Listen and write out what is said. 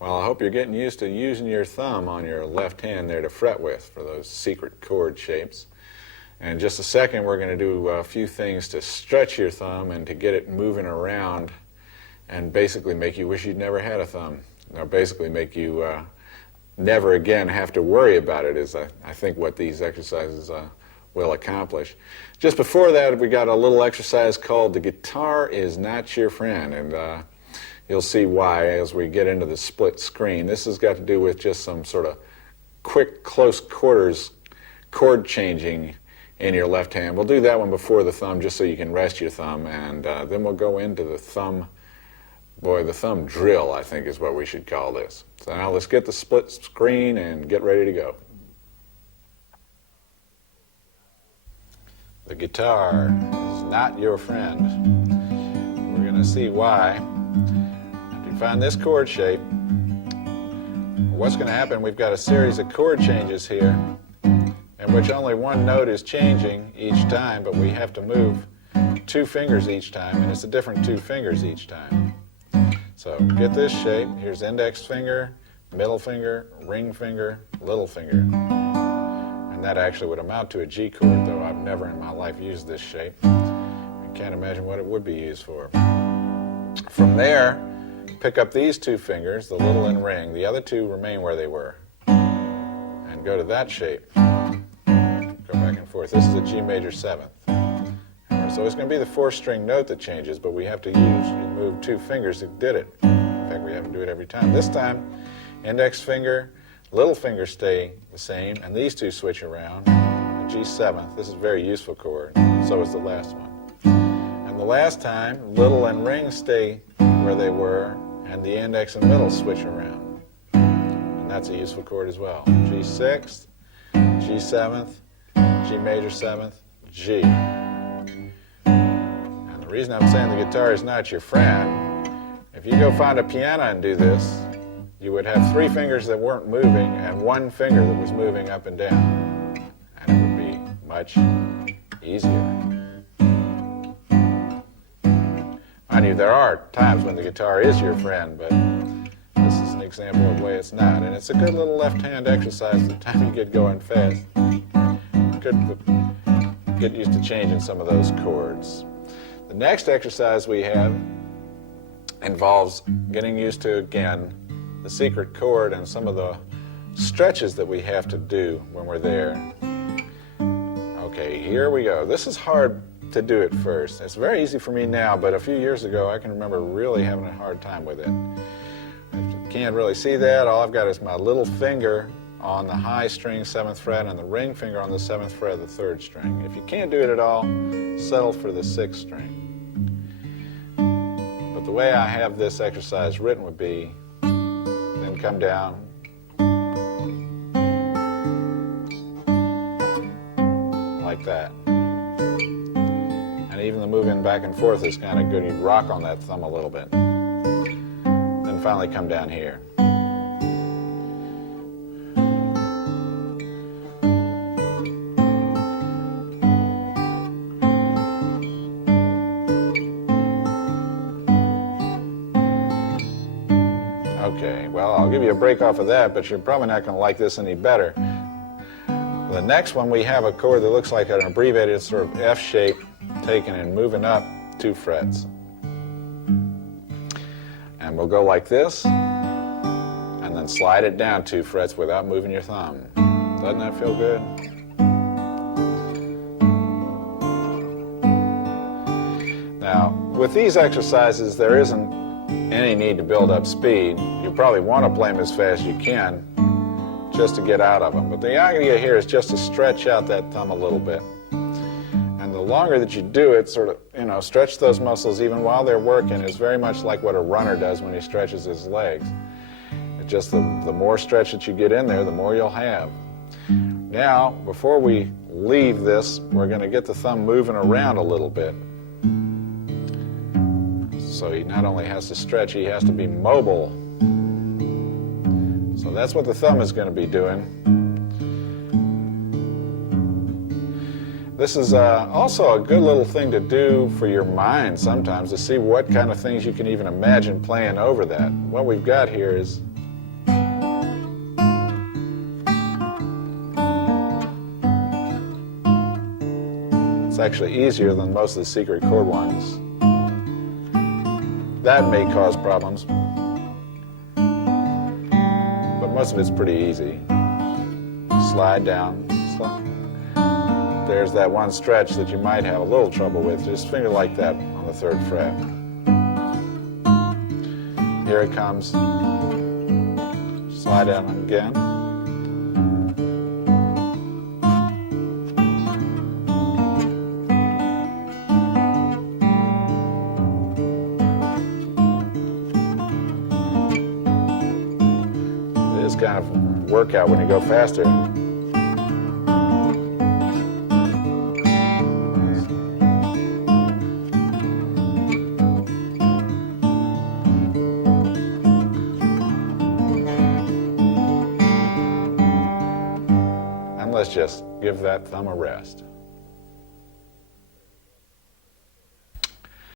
Well, I hope you're getting used to using your thumb on your left hand there to fret with for those secret chord shapes. And in just a second, we're going to do a few things to stretch your thumb and to get it moving around and basically make you wish you'd never had a thumb. Or basically make you never again have to worry about it is, I think, what these exercises will accomplish. Just before that, we got a little exercise called The Guitar Is Not Your Friend, and you'll see why as we get into the split screen. This has got to do with just some sort of quick, close quarters chord changing in your left hand. We'll do that one before the thumb just so you can rest your thumb, and then we'll go into the thumb. Boy, the thumb drill, I think, is what we should call this. So now let's get the split screen and get ready to go. The guitar is not your friend. We're going to see why. If you find this chord shape, what's going to happen, we've got a series of chord changes here in which only one note is changing each time, but we have to move 2 fingers each time, and it's a different 2 fingers each time. So get this shape. Here's index finger, middle finger, ring finger, little finger. And that actually would amount to a G chord, though I've never in my life used this shape. I can't imagine what it would be used for. From there, pick up these 2 fingers, the little and ring. The other 2 remain where they were. And go to that shape. Go back and forth. This is a G major 7th. So it's going to be the 4th-string note that changes, but we have to move 2 fingers that did it. In fact, we have to do it every time. This time, index finger, little finger stay the same, and these 2 switch around. G 7th. This is a very useful chord. So is the last one. And the last time, little and ring stay where they were, and the index and middle switch around. And that's a useful chord as well. G 6th, G 7th, G major 7th, G. The reason I'm saying the guitar is not your friend, if you go find a piano and do this, you would have 3 fingers that weren't moving and 1 finger that was moving up and down. And it would be much easier. Mind you, there are times when the guitar is your friend, but this is an example of the way it's not. And it's a good little left-hand exercise the time you get going fast. Could get used to changing some of those chords. The next exercise we have involves getting used to, again, the secret chord and some of the stretches that we have to do when we're there. Okay, here we go. This is hard to do at first. It's very easy for me now, but a few years ago I can remember really having a hard time with it. If you can't really see that, all I've got is my little finger on the high string 7th fret and the ring finger on the 7th fret of the 3rd string. If you can't do it at all, settle for the 6th string. But the way I have this exercise written would be, then come down, like that. And even the moving back and forth is kind of good. You rock on that thumb a little bit. Then finally come down here. Okay, well, I'll give you a break off of that, but you're probably not going to like this any better. The next one, we have a chord that looks like an abbreviated sort of F shape, taken and moving up 2 frets. And we'll go like this, and then slide it down 2 frets without moving your thumb. Doesn't that feel good? Now, with these exercises, there isn't any need to build up speed. You probably want to play them as fast as you can just to get out of them. But the idea here is just to stretch out that thumb a little bit. And the longer that you do it, sort of, stretch those muscles even while they're working is very much like what a runner does when he stretches his legs. It's just the more stretch that you get in there, the more you'll have. Now, before we leave this, we're going to get the thumb moving around a little bit. So he not only has to stretch, he has to be mobile. So that's what the thumb is going to be doing. This is also a good little thing to do for your mind sometimes, to see what kind of things you can even imagine playing over that. What we've got here is It's actually easier than most of the secret chord ones. That may cause problems, but most of it's pretty easy. Slide down. There's that one stretch that you might have a little trouble with. Just finger like that on the 3rd fret. Here it comes. Slide down again. It is kind of workout when you go faster. Let's just give that thumb a rest.